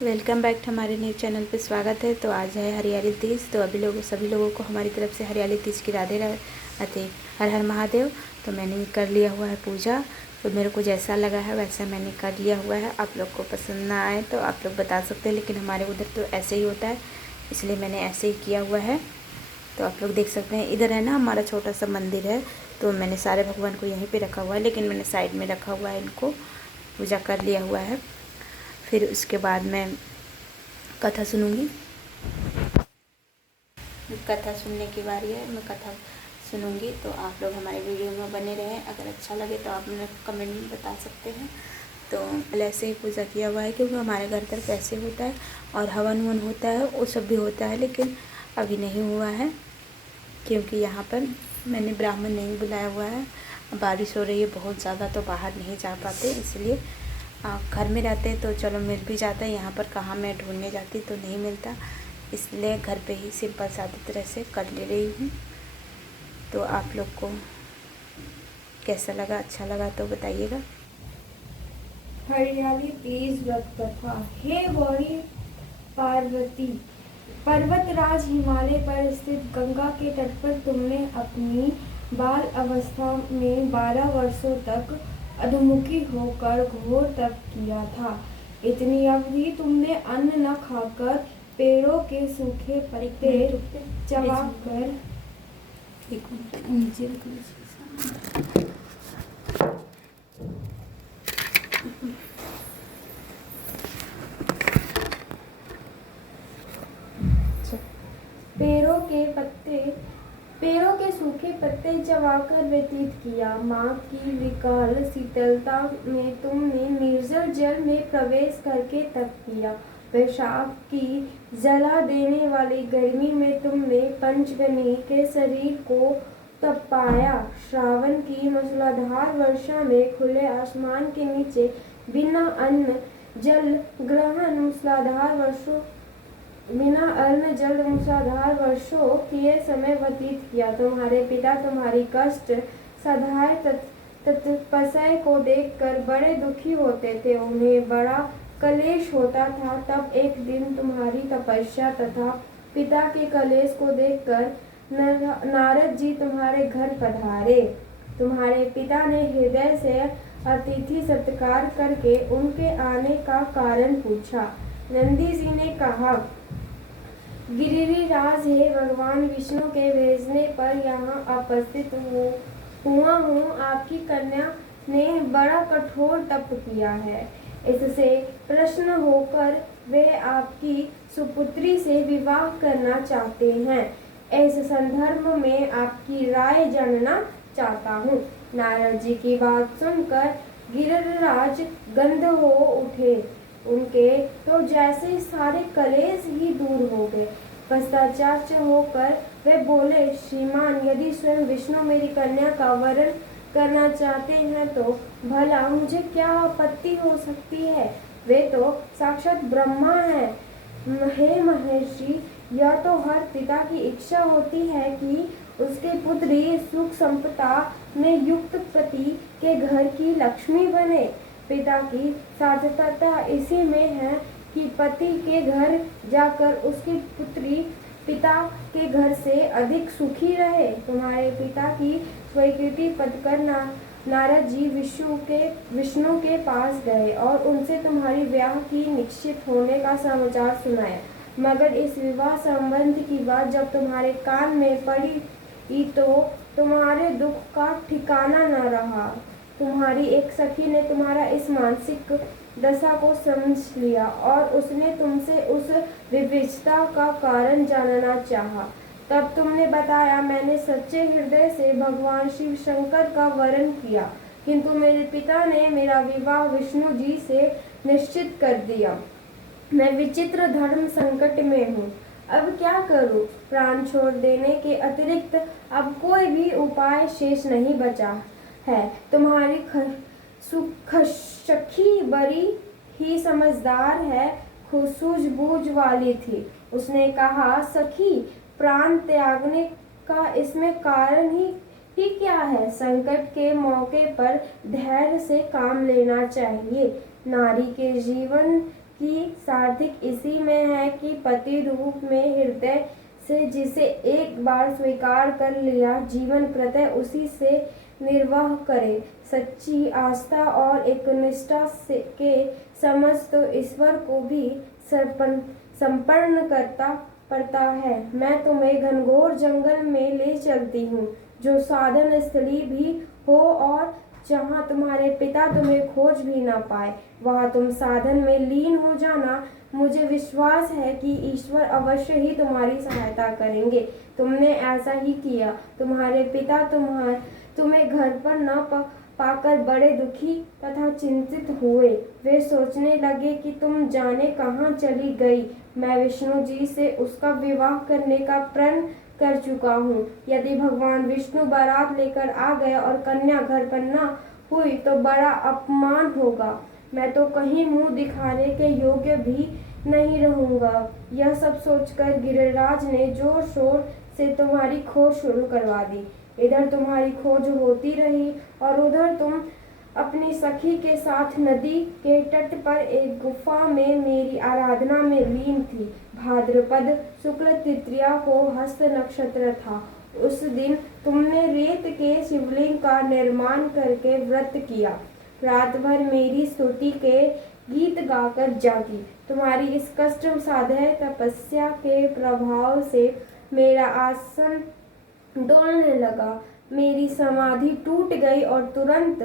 Welcome back to हमारे new channel पे स्वागत है। तो आज है हरियाली तीज। तो सभी लोगों को हमारी तरफ से हरियाली तीज की राधे राधे, हर हर महादेव। तो मैंने कर लिया हुआ है पूजा। तो मेरे को जैसा लगा है वैसा मैंने कर लिया हुआ है। आप लोग को पसंद ना आए तो आप लोग बता सकते हैं, लेकिन हमारे उधर तो ऐसे ही होता है, इसलिए मैंने ऐसे ही किया हुआ है। तो आप लोग देख सकते हैं, इधर है ना हमारा छोटा सा मंदिर है। तो मैंने सारे भगवान को यहीं पे रखा हुआ है, लेकिन मैंने साइड में रखा हुआ है, इनको पूजा कर लिया हुआ है। फिर उसके बाद मैं कथा सुनूंगी। कथा सुनने की बारी है, मैं कथा सुनूंगी। तो आप लोग हमारे वीडियो में बने रहें। अगर अच्छा लगे तो आप मुझे कमेंट में बता सकते हैं। तो पहले ऐसे ही पूजा किया हुआ है, क्योंकि हमारे घर तरफ ऐसे होता है। और हवन वन होता है, वो सब भी होता है, लेकिन अभी नहीं हुआ है, क्योंकि यहाँ पर मैंने ब्राह्मण नहीं बुलाया हुआ है। बारिश हो रही है बहुत ज़्यादा, तो बाहर नहीं जा पाते, इसलिए घर में रहते तो चलो मिल भी जाता है। यहाँ पर कहाँ मैं ढूंढने जाती तो नहीं मिलता, इसलिए घर पे ही सिंपल सादी तरह से कर ले रही हूँ। तो आप लोग को कैसा लगा, अच्छा लगा तो बताइएगा। हरियाली तीज व्रत कथा। हे गौरी पार्वती, पर्वतराज हिमालय पर स्थित गंगा के तट पर तुमने अपनी बाल अवस्था में 12 वर्षों तक अधोमुखी होकर घोर तप किया था। इतनी अवधि तुमने अन्न न खाकर पेड़ों के सूखे पत्ते चबाकर पेड़ों के सूखे पत्ते चबाकर व्यतीत किया। माँ की विकराल शीतलता में तुमने निर्जल जल में प्रवेश करके तप किया। पेशाब की जला देने वाली गर्मी में तुमने पंचगनी के शरीर को तपाया। श्रावण की मूसलाधार वर्षा में खुले आसमान के नीचे बिना अन्न जल ग्रहण मूसलाधार वर्षों किए समय व्यतीत किया। तुम्हारे पिता तुम्हारी कष्ट साध्य तपस्या को देखकर बड़े दुखी होते थे, उन्हें बड़ा कलेश होता था। तब एक दिन तुम्हारी तपस्या तथा पिता के कलेश को देखकर नारद जी तुम्हारे घर पधारे। तुम्हारे पिता ने हृदय से अतिथि सत्कार करके उनके आने का कारण पूछा। नंदी जी ने कहा, गिरिराज है, भगवान विष्णु के भेजने पर यहाँ उपस्थित हुआ हूँ। आपकी कन्या ने बड़ा कठोर तप किया है, इससे प्रसन्न होकर वे आपकी सुपुत्री से विवाह करना चाहते हैं। इस संदर्भ में आपकी राय जानना चाहता हूँ। नारद जी की बात सुनकर गिरिराज गंध हो उठे। उनके तो जैसे सारे कलेश ही दूर हो गए। पश्चाताप होकर वे बोले, श्रीमान, यदि स्वयं विष्णु मेरी कन्या का वरण करना चाहते हैं तो भला मुझे क्या आपत्ति हो सकती है। वे तो साक्षात ब्रह्मा हैं। हे महर्षि, यह तो हर पिता की इच्छा होती है कि उसके पुत्री सुख संपदा में युक्त पति के घर की लक्ष्मी बने। पिता की सार्थकता इसी में है कि पति के घर जाकर उसकी पुत्री पिता के घर से अधिक सुखी रहे। तुम्हारे पिता की स्वीकृति पाकर नारद जी विष्णु के पास गए और उनसे तुम्हारी विवाह की निश्चित होने का समाचार सुनाया। मगर इस विवाह संबंध की बात जब तुम्हारे कान में पड़ी तो तुम्हारे दुख का ठिकाना न रहा। तुम्हारी एक सखी ने तुम्हारा इस मानसिक दशा को समझ लिया और उसने तुमसे उस विविधता का कारण जानना चाहा। तब तुमने बताया, मैंने सच्चे हृदय से भगवान शिव शंकर का वरण किया, किंतु मेरे पिता ने मेरा विवाह विष्णु जी से निश्चित कर दिया। मैं विचित्र धर्म संकट में हूँ, अब क्या करूँ। प्राण छोड़ देने के अतिरिक्त अब कोई भी उपाय शेष नहीं बचा है। तुम्हारी सखी बड़ी ही समझदार है, सूझबूझ वाली थी। उसने कहा, सखी, प्राण त्यागने का इसमें कारण ही क्या है। संकट के मौके पर धैर्य से काम लेना चाहिए। नारी के जीवन की सार्थक इसी में है कि पति रूप में हृदय से जिसे एक बार स्वीकार कर लिया, जीवन प्रत्यय उसी से निर्वाह करे। सच्ची आस्था और एकनिष्ठा के समझ तो ईश्वर को भी संपन्न करता पड़ता है। मैं तुम्हें घनघोर जंगल में ले चलती हूँ, जो साधन स्थली भी हो और जहाँ तुम्हारे पिता तुम्हें खोज भी ना पाए, वहाँ तुम साधन में लीन हो जाना। मुझे विश्वास है कि ईश्वर अवश्य ही तुम्हारी सहायता करेंगे। तुमने ऐसा ही किया। तुम्हारे पिता तुम्हें घर पर न पाकर बड़े दुखी तथा चिंतित हुए। वे सोचने लगे कि तुम जाने कहाँ चली गई। मैं विष्णु जी से उसका विवाह करने का प्रण कर चुका हूँ। यदि भगवान विष्णु बारात लेकर आ गए और कन्या घर पर न हुई तो बड़ा अपमान होगा। मैं तो कहीं मुंह दिखाने के योग्य भी नहीं रहूंगा। यह सब सोचकर गिरिराज ने जोर शोर से तुम्हारी खोज शुरू करवा दी। इधर तुम्हारी खोज होती रही और उधर तुम अपनी सखी के साथ नदी के तट पर एक गुफा में मेरी आराधना में लीन थी। भाद्रपद शुक्ल तृतीया को हस्त नक्षत्र था। उस दिन तुमने रेत के शिवलिंग का निर्माण करके व्रत किया। रात भर मेरी स्तुति के गीत गाकर जागी। तुम्हारी इस कष्ट साध्य तपस्या के प्रभाव से मेरा आसन डोलने लगा। मेरी समाधि टूट गई और तुरंत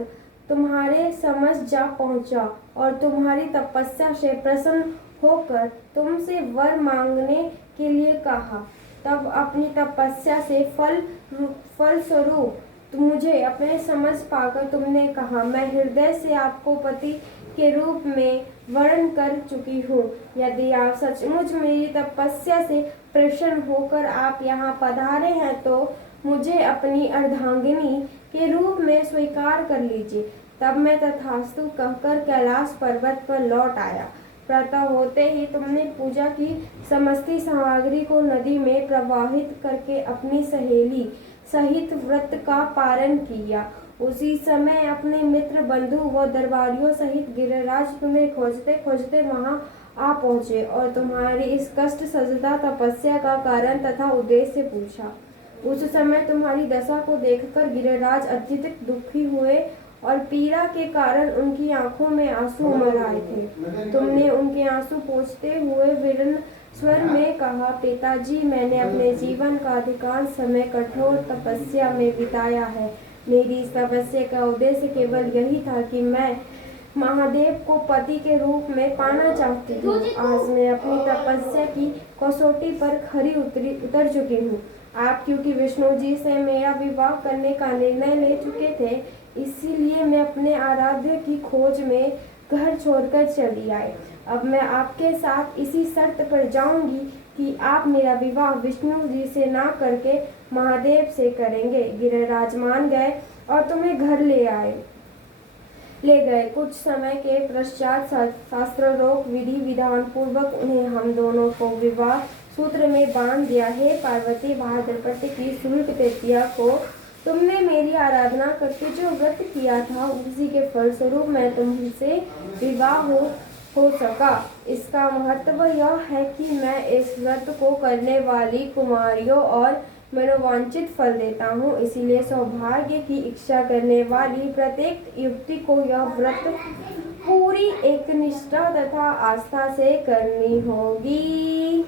तुम्हारे समझ जा पहुंचा और तुम्हारी तपस्या से प्रसन्न होकर तुमसे वर मांगने के लिए कहा। तब अपनी तपस्या से फल स्वरूप मुझे अपने समझ पाकर तुमने कहा, मैं हृदय से आपको पति के रूप में वर्ण कर चुकी हूँ। यदि आप सचमुच मेरी तपस्या से प्रसन्न होकर आप यहाँ पधारे हैं तो मुझे अपनी अर्धांगिनी के रूप में स्वीकार कर लीजिए। तब मैं तथास्तु कहकर कैलाश पर्वत पर लौट आया। प्रातः होते ही तुमने पूजा की समस्त सामग्री को नदी में प्रवाहित करके अपनी सहेली सहित व्रत का पारण किया। उसी समय अपने मित्र बंधु व दरबारियों सहित गिरिराज तुम्हें खोजते खोजते वहां आ पहुँचे और तुम्हारी इस कष्ट सजदा तपस्या का कारण तथा उद्देश्य पूछा। उस समय तुम्हारी दशा को देखकर गिरिराज अत्यधिक दुखी हुए और पीड़ा के कारण उनकी आंखों में आंसू उमड़ आए थे। तुमने उनके आंसू पोंछते हुए विरन स्वर में कहा, पिताजी, मैंने अपने जीवन का अधिकांश समय कठोर तपस्या में बिताया है। मेरी इस तपस्या का उद्देश्य केवल यही था कि मैं महादेव को पति के रूप में पाना चाहती हूँ। आज मैं अपनी तपस्या की कसौटी पर खरी उतर चुकी हूँ। आप क्योंकि विष्णु जी से मेरा विवाह करने का निर्णय ले चुके थे, इसीलिए मैं अपने आराध्य की खोज में घर छोड़कर चली आई। अब मैं आपके साथ इसी शर्त पर जाऊंगी कि आप मेरा विवाह विष्णु जी से ना करके महादेव से करेंगे। गिरिराज मान गए और तुम्हें घर ले गए। कुछ समय के पश्चात शास्त्रोक्त विधि विधान पूर्वक उन्हें हम दोनों को विवाह सूत्र में बांध दिया। हे पार्वती, भाद्रपद की शुक्ल तृतीया को तुमने मेरी आराधना करके जो व्रत किया था, उसी के फलस्वरूप मैं तुमसे विवाह हो सका। इसका महत्व यह है कि मैं इस व्रत को करने वाली कुमारियों और मनोवांछित फल देता हूँ। इसीलिए सौभाग्य की इच्छा करने वाली प्रत्येक युवती को यह व्रत पूरी एकनिष्ठा तथा आस्था से करनी होगी।